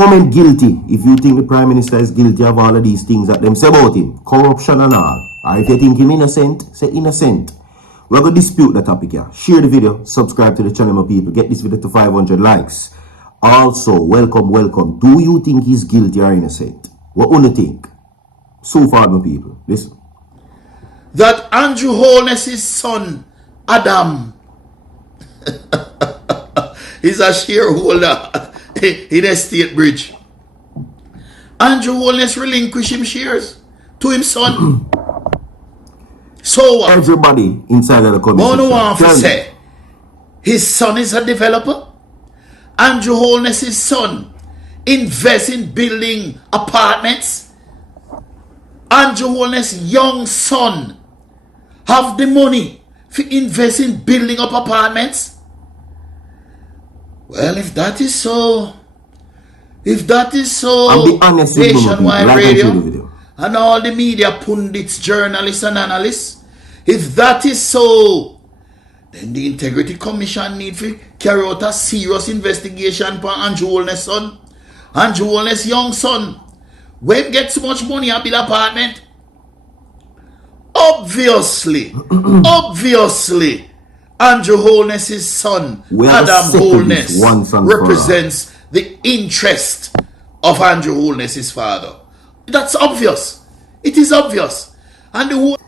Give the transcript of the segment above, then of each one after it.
Comment guilty if you think the Prime Minister is guilty of all of these things that them say about him. Corruption and all. Or if you think him innocent, say innocent. We're going to dispute the topic here. Share the video. Subscribe to the channel, my people. Get this video to 500 likes. Also, welcome. Do you think he's guilty or innocent? What do you think? So far, my people. Listen. That Andrew Holness' son, Adam, is a shareholder in Estate Bridge. Andrew Holness relinquished him shares to his son. So everybody inside of the commission say his son is a developer. Andrew Holness' son invests in building apartments. Andrew Holness' young son have the money to invest in building up apartments. Well, if that is so, I'll be honest with you, Nationwide like Radio and all the media pundits, journalists and analysts, if that is so, then the Integrity Commission need to carry out a serious investigation for Andrew Holness' son. Andrew Holness' young son. When get so much money and build apartment? Obviously, Andrew Holness' son, Adam Holness, represents the interest of Andrew Holness' father. That's obvious. It is obvious. And the whole...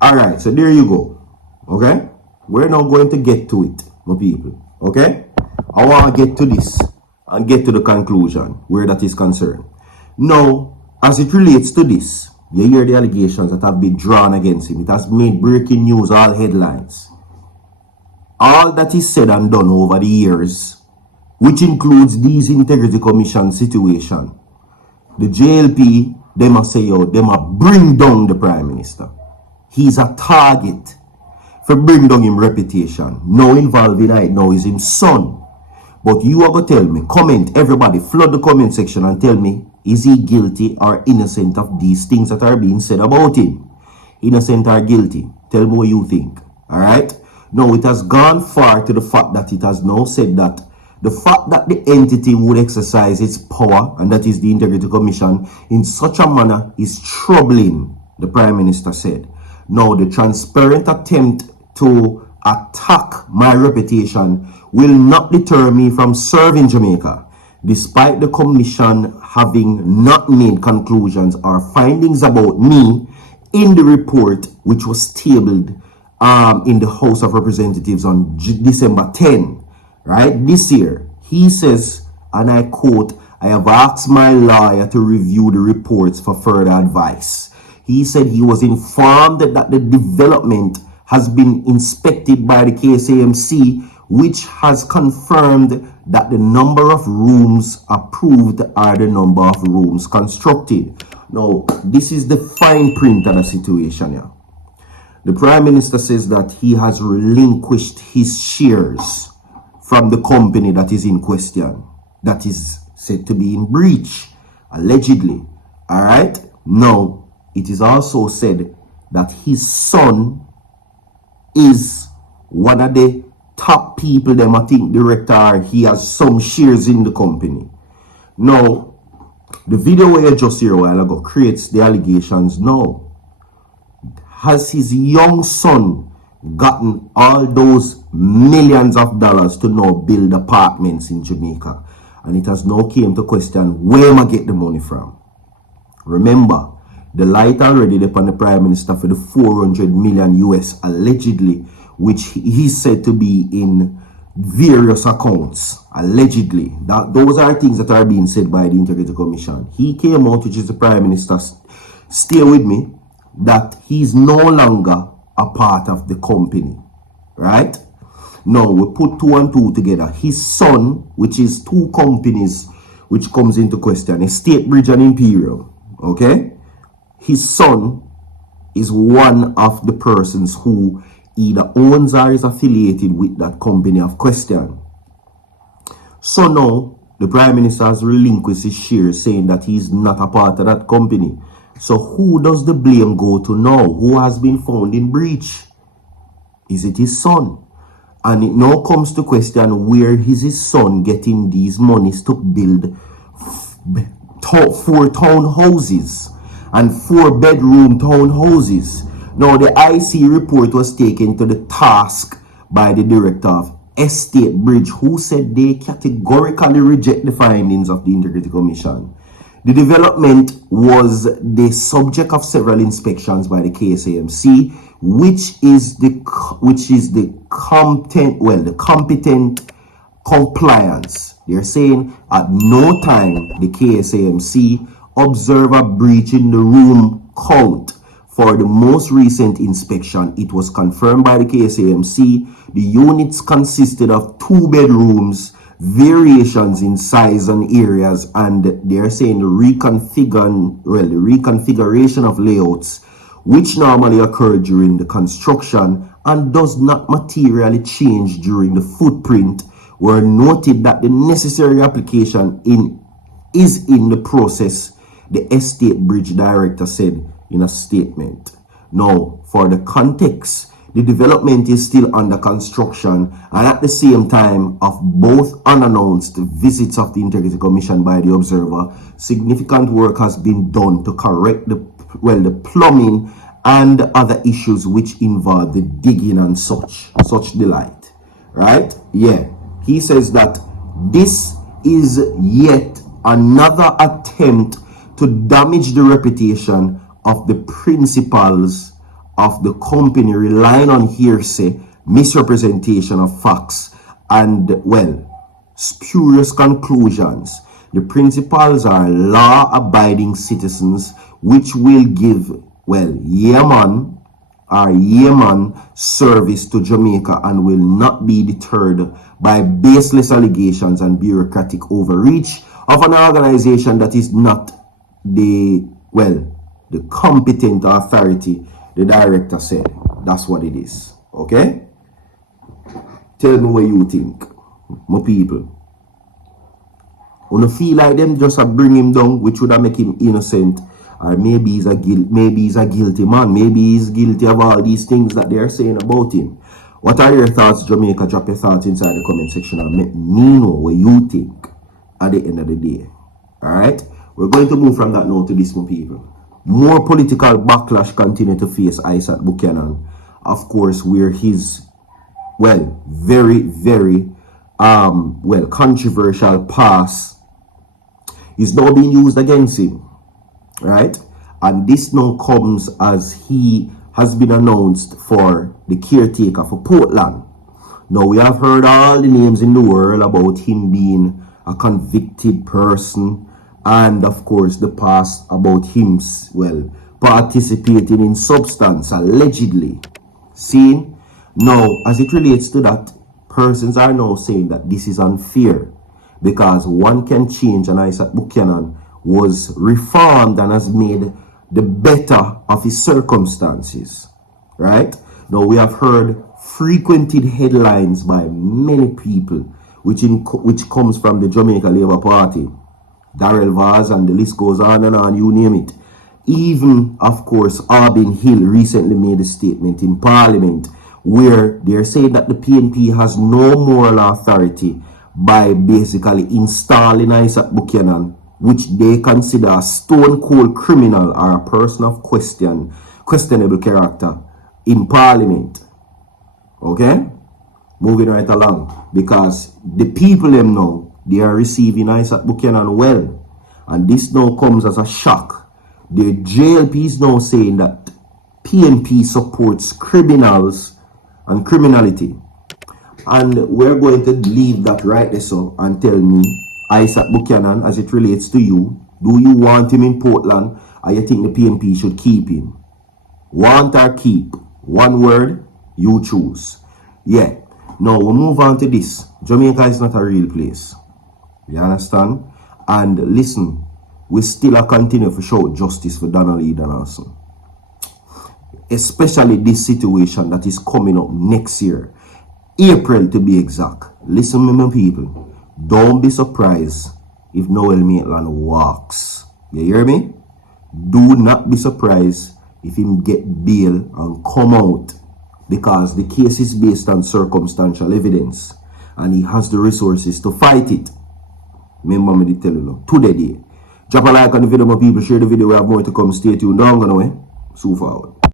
Alright, so there you go. Okay? We're now going to get to it, my people. Okay? I want to get to this and get to the conclusion where that is concerned. Now, as it relates to this, you hear the allegations that have been drawn against him. It has made breaking news, all headlines. All that is said and done over the years, which includes these Integrity Commission situation, the JLP, they must say, yo, they must bring down the Prime Minister. He's a target for bring down him reputation. Now involved in it now is his son. But you are going to tell me, comment, everybody, flood the comment section and tell me, is he guilty or innocent of these things that are being said about him? Innocent or guilty? Tell me what you think. Alright? Now, it has gone far to the fact that it has now said that the fact that the entity would exercise its power, and that is the Integrity Commission, in such a manner is troubling, the Prime Minister said. Now, the transparent attempt to attack my reputation will not deter me from serving Jamaica, despite the Commission having not made conclusions or findings about me in the report, which was tabled in the House of Representatives on December 10, right, this year. He says, and I quote, I have asked my lawyer to review the reports for further advice. He said he was informed that the development has been inspected by the KSAMC, which has confirmed that the number of rooms approved are the number of rooms constructed. Now, this is the fine print of the situation here. The Prime Minister says that he has relinquished his shares from the company that is in question, that is said to be in breach, allegedly. All right? Now, it is also said that his son is one of the top people, them I think director, he has some shares in the company. Now, the video where you just hear a while ago creates the allegations now. Has his young son gotten all those millions of dollars to now build apartments in Jamaica? And it has now came to question, where am I get the money from? Remember, the light already upon the Prime Minister for the 400 million US allegedly, which he said to be in various accounts, allegedly. Those are things that are being said by the Integrity Commission. He came out, which is the Prime Minister, stay with me, that he's no longer a part of the company, right? Now, we put 2 and 2 together. His son, which is 2 companies, which comes into question, Estate Bridge and Imperial, okay? His son is one of the persons who either owns or is affiliated with that company of question. So now, the Prime Minister has relinquished his shares, saying that he's not a part of that company. So who does the blame go to now? Who has been found in breach? Is it his son? And it now comes to question, where is his son getting these monies to build 4 townhouses and 4-bedroom townhouses. Now, the IC report was taken to the task by the director of Estate Bridge, who said they categorically reject the findings of the Integrity Commission. The development was the subject of several inspections by the KSAMC, which is the competent compliance. They're saying at no time the KSAMC observed a breach in the room count. For the most recent inspection, it was confirmed by the KSAMC. The units consisted of 2 bedrooms, variations in size and areas, and they're saying the reconfiguration of layouts, which normally occur during the construction and does not materially change during the footprint, were noted that the necessary application is in the process, the Estate Bridge director said in a statement. Now, for the context, the development is still under construction, and at the same time of both unannounced visits of the Integrity Commission by the observer, significant work has been done to correct the plumbing and other issues which involve the digging and such delight. Right? Yeah. He says that this is yet another attempt to damage the reputation of the principals of the company, relying on hearsay, misrepresentation of facts, and, spurious conclusions. The principals are law-abiding citizens which will give, yeoman service to Jamaica and will not be deterred by baseless allegations and bureaucratic overreach of an organization that is not the competent authority, the director said. That's what it is. Okay? Tell me what you think, my people. Wanna feel like them just bring him down, which would have make him innocent, or maybe he's a guilty man. Maybe he's guilty of all these things that they are saying about him. What are your thoughts, Jamaica? Drop your thoughts inside the comment section and let me know what you think at the end of the day. Alright? We're going to move from that now to this, my people. More political backlash continue to face Isat Buchanan. Of course, where his, very, very, controversial pass is now being used against him. Right? And this now comes as he has been announced for the caretaker for Portland. Now, we have heard all the names in the world about him being a convicted person, and of course the past about him, participating in substance, allegedly. See? Now, as it relates to that, persons are now saying that this is unfair, because one can change, and Isat Buchanan was reformed and has made the better of his circumstances. Right? Now, we have heard frequented headlines by many people, which comes from the Jamaica Labour Party, Darrell Vaz, and the list goes on and on, you name it. Even, of course, Arbin Hill recently made a statement in Parliament where they're saying that the PNP has no moral authority by basically installing Isat Buchanan, which they consider a stone-cold criminal or a person of questionable character, in Parliament. Okay? Moving right along. Because the people them now, they are receiving Isat Buchanan well. And this now comes as a shock. The JLP is now saying that PNP supports criminals and criminality. And we're going to leave that right there so and tell me, Isat Buchanan, as it relates to you, do you want him in Portland, or you think the PNP should keep him? Want or keep? One word, you choose. Yeah. Now, we'll move on to this. Jamaica is not a real place. You understand? And listen, we still continue to show justice for Donald E. Donaldson. Especially this situation that is coming up next year. April to be exact. Listen, my people. Don't be surprised if Noel Maitland walks. You hear me? Do not be surprised if him get bail and come out, because the case is based on circumstantial evidence and he has the resources to fight it. Remember me to tell you to the day. Drop a like on the video, my people. Share the video. We have more to come. Stay tuned. Don't go away. So forward.